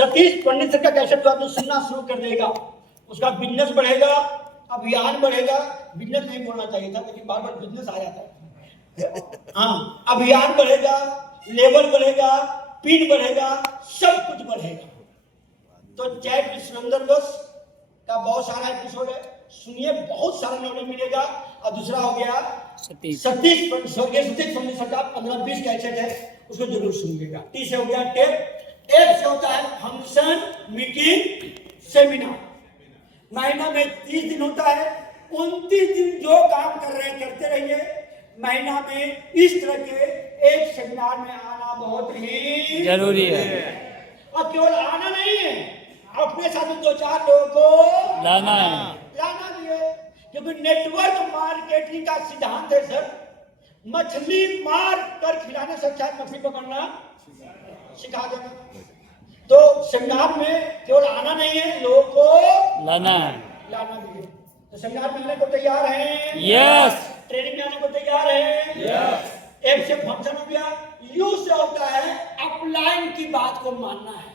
सतीश पंडित sir का cassette तो आदमी सुनना शुरू कर देगा, उसका बिजनेस बढ़ेगा, अभियान बढ़ेगा। बिजनेस नहीं बोलना चाहिए था, लेकिन बार बार बिजनेस आ जाता है। हाँ, अभियान बढ़ेगा, लेवल बढ़ेगा, पिन बढ़ेगा, सब कुछ बढ़ेगा। तो चैट सुरेंद्र बस का बहुत सारा एपिसोड है, सुनिए, बहुत सारा नॉलेज मिलेगा। और दूसरा हो गया सतीश पंडित सर का 15-20 कैसेट है, उसको जरूर सुनिएगा। 30 से हो गया टेप, एक से होता है फंक्शन, मीटिंग, सेमिनार। महीना में 30 दिन होता है, 29 दिन जो काम कर रहे हैं करते रहिए। महीना में इस तरह के एक सेमिनार में आना बहुत ही जरूरी है। और केवल आना नहीं है, अपने साथ 2-4 लोगों को लाना है, लाना भी है। क्योंकि नेटवर्क मार्केटिंग का सिद्धांत है सर, मछली मार कर खिलाने से अच्छा मछली पकड़ना सिखा देना। तो सेमिनार में केवल आना नहीं है, लोगों को लाना है, लाना भी है। तो सेमिनार में आने को तैयार हैं? यस। ट्रेनिंग में आने को तैयार हैं? यस। एक से फंक्शन हो गया। यू से होता है अपलाइन की बात को मानना है।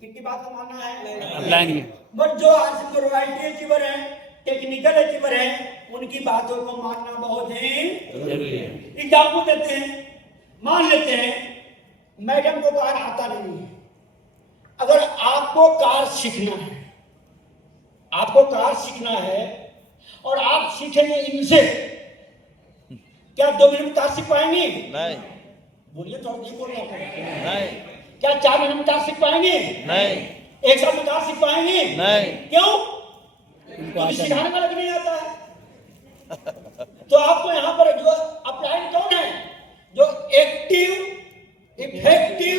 किसकी बात को मानना है? अपलाइन की। बट जो आज रॉयल्टी अचीवर हैं, टेक्निकल अचीवर हैं, उनकी बातों को मानना बहुत ही जरूरी है। एग्जाम्पल देते हैं, मान लेते हैं मैडम को कार आता नहीं है। अगर आपको कार सीखना है, आपको कार सीखना है और आप सीखेंगे इनसे, क्या 2 मिनट में कार सीख पाएंगे? नहीं। बोलिए तो, नहीं बोल रहा हूं। नहीं। क्या 4 मिनट में कार सीख पाएंगे? नहीं। 1 साल में कार सीख पाएंगे? नहीं। क्यों? क्योंकि सिखाने वाला भी नहीं आता है। तो आपको यहाँ पर जो अपलाइन कौन है? जो एक्टिव, इफेक्टिव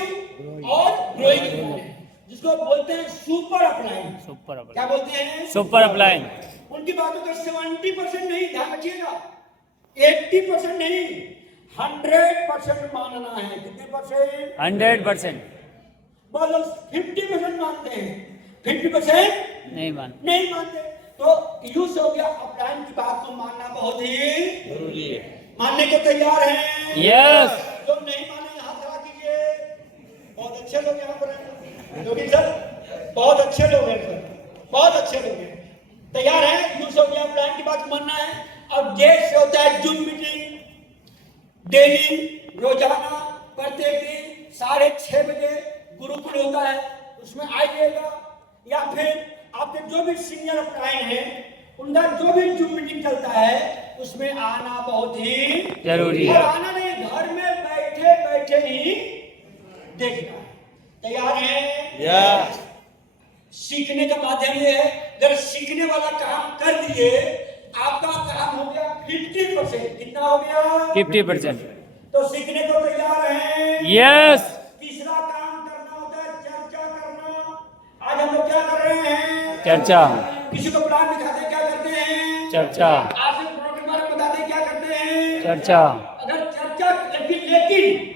और ग्रोइंग है, जिसको बोलते हैं सुपर अपलाइन। Super upline. क्या बोलते हैं? Super upline. उनकी बातों का 70% नहीं, ध्यान रखिएगा, 80% नहीं, 100% मानना है। कितने परसेंट? 100%। बोलो 50% मानते हैं, 50% नहीं मानते। तो यूज हो गया, अपलाइन की बात को मानना बहुत ही जरूरी है। मानने को तैयार हैं? यस। जो नहीं माने हाथ खड़ा कीजिए। बहुत अच्छे लोग यहाँ पर हैं, योगी सर, बहुत अच्छे लोग हैं सर, बहुत अच्छे लोग हैं। तैयार हैं? यूज हो गया, अपलाइन की बात मानना है। अब जैसे होता है जूम मीटिंग, डेली, रोजाना, प्रत्येक दिन 6:30 बजे गुरुकुल होता है, उसमें आइएगा। या फिर आपके जो भी सीनियर अपलाइन हैं, उनका जो भी जूम मीटिंग चलता है, उसमें आना बहुत ही जरूरी है। और आना नहीं, घर में बैठे बैठे ही देखना है। तैयार हैं? यस। सीखने का माध्यम ये है, अगर सीखने वाला काम कर दिए, आपका काम हो गया 50%। कितना हो गया? 50%। तो सीखने को तैयार हैं? यस। तीसरा काम करना होता है चर्चा करना। आज हम लोग क्या कर रहे हैं? चर्चा। किसी को प्लान दिखाते क्या करते हैं? चर्चा। आज हम प्रोग्राम के बारे में बताते क्या करते हैं? चर्चा। अगर चर्चा, लेकिन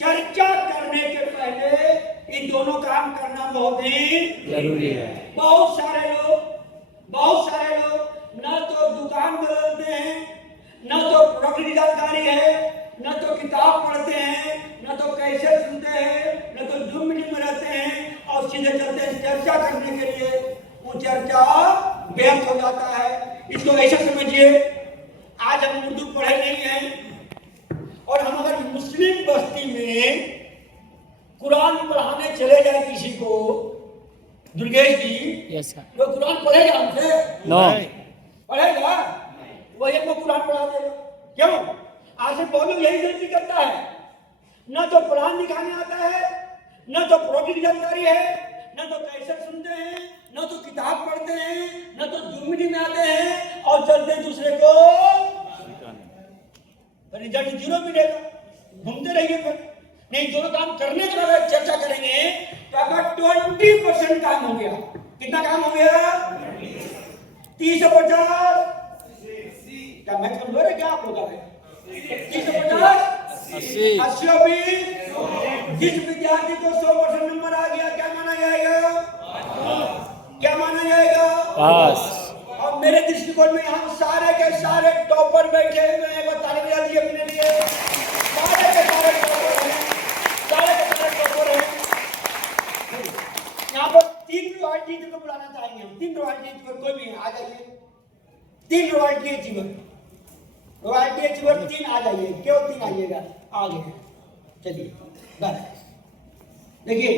चर्चा करने के पहले इन दोनों काम करना बहुत ही जरूरी है। बहुत सारे लोग न तो दुकान बदलते हैं, न तो प्रोडक्ट की जानकारी है, न तो किताब पढ़ते हैं, न तो कैसे सुनते हैं, न तो जूम मीटिंग में रहते हैं, और सीधे चलते हैं चर्चा करने के लिए। वो चर्चा व्यर्थ हो जाता है। इसको ऐसा समझिए, आज हम उर्दू पढ़े नहीं हैं, और हम अगर मुस्लिम बस्ती में कुरान पढ़ाने चले जाए किसी को, दुर्गेश जी, यस सर। वो कुरान पढ़ेगा हमसे? नो। पढ़ेगा? वही हमको कुरान पढ़ा देगा। क्यों? आज से बहुत लोग यही गलती करता है, न तो कुरान दिखाने आता है, न तो प्रोटी की जानकारी है, न तो कैसे सुनते हैं, न तो किताब पढ़ते हैं, न तो जूम मीटिंग में आते हैं, और चलते हैं दूसरे को, रिजल्ट 0 मिलेगा। घूमते रहिए फिर। नहीं, दोनों काम करने के बाद चर्चा करेंगे तो आपका 20% काम हो गया। कितना काम हो गया? 30 और 50। क्या मैं कमजोर है क्या आप लोग? 30 और 50 80 और 20। जिस विद्यार्थी को 100% नंबर आ गया, क्या माना जाएगा? क्या माना जाएगा? पास। और मेरे दृष्टिकोण में यहाँ सारे के सारे टॉपर बैठे हुए हैं। बताने के लिए अपने लिए सारे के सारे टॉपर हैं, सारे के सारे टॉपर हैं। जाइए। 3 रॉयल्टी अचीवर, रॉयल्टी अचीवर 3 आ जाइए। क्यों 3 आइएगा? आ गए। चलिए बस देखिए,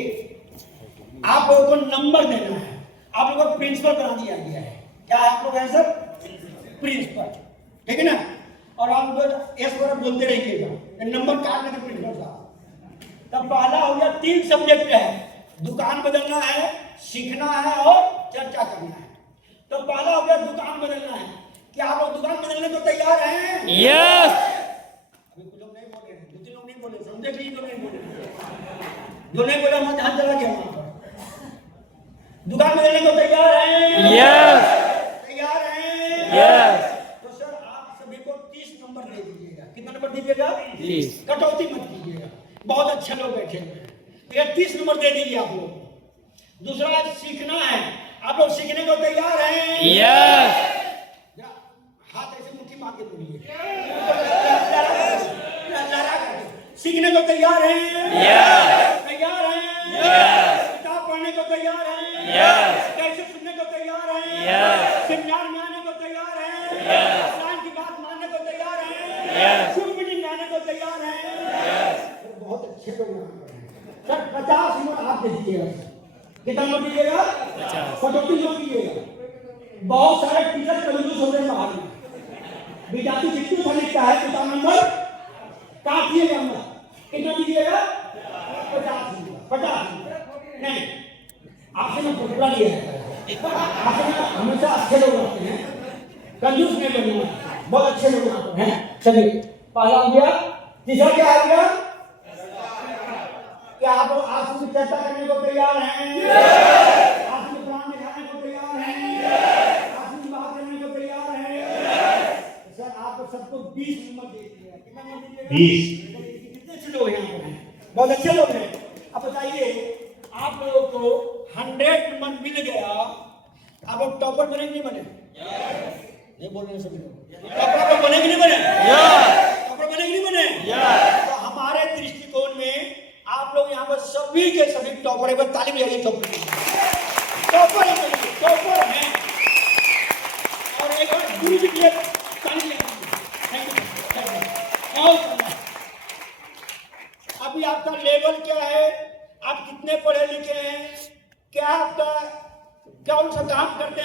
आप लोगों को नंबर देना है। आप लोगों को प्रिंसिपल बना दिया गया है। क्या आप लोग हैं सर? प्रिंसिपल, ठीक है ना? और आप लोग इस बार बोलते रहिएगा, नंबर काटने के प्रिंसिपल साहब। तब पहला हो गया 3 सब्जेक्ट है, दुकान बदलना है, सीखना है और चर्चा करना है। तो पहला हो गया दुकान बदलना है। क्या आप लोग दुकान बदलने को तैयार हैं? यस। अभी कुछ लोग नहीं बोले, 2-3 लोग नहीं बोले, समझे कि नहीं? नहीं बोले, जो नहीं बोला मैं ध्यान चला गया वहां पर। दुकान बदलने को तैयार हैं? यस। तैयार हैं? यस। तो सर आप सभी को 30 नंबर दे दीजिएगा। कितना नंबर दीजिएगा? 30। कटौती मत कीजिएगा, बहुत अच्छे लोग बैठे हुए हैं। तो ये 30 नंबर दे दीजिए आप लोग को। दूसरा सीखना है, आप लोग सीखने को तैयार हैं? यस। हाथ ऐसे मुट्ठी मार के बोलिए, सीखने को तैयार हैं? यस। तैयार हैं? यस। किताब पढ़ने को तैयार हैं? यस। कैसे सुनने को तैयार हैं? यस। सेमिनार में आने को तैयार हैं? यस। कुरान की बात मानने को तैयार हैं? यस। शुभ मीटिंग आने को तैयार हैं? यस। बहुत अच्छे लोग यहाँ पर हैं। सर 50 नंबर आप दे दीजिएगा। कितना नंबर दीजिएगा? 50। कटौती मत कीजिएगा। बहुत सारे टीचर कंजूस हो रहे बाहर में। विद्यार्थी जितनी पढ़ लिखता है कितना नंबर काटिएगा नंबर। कितना दीजिएगा? 50 नहीं, आपसे मैं फुटबॉल लिया है। आपसे मैं हमेशा अच्छे लोग रहते हैं, कंजूस नहीं बनना, बहुत अच्छे लोग यहाँ पर हैं। चलिए पहला हो गया। तीसरा क्या हो गया? क्या आप लोग आपस में चर्चा करने को तैयार हैं? आपस में प्लान दिखाने को तैयार हैं? आपस में बात करने को तैयार हैं? सर आप सबको 20 नंबर दे दीजिएगा। कितना नंबर दीजिएगा? 20। कितने अच्छे लोग यहाँ पर हैं, बहुत अच्छे लोग हैं। अब बताइए, आप लोगों को 100 नंबर मिल गया, आप लोग टॉपर बने कि नहीं बने? ये बोल रहे हैं सभी लोग, टॉपर बने कि नहीं बने? टॉपर बने कि नहीं बने? तो हमारे दृष्टिकोण में आप लोग यहाँ पर सभी के सभी टॉपर है। ताली बजाइए टॉपर हैं। और एक बार गुरु जी के लिए ताली बजाइए। अभी आपका लेवल क्या है? आप कितने पढ़े लिखे हैं? क्या आपका कौन सा काम करते हैं?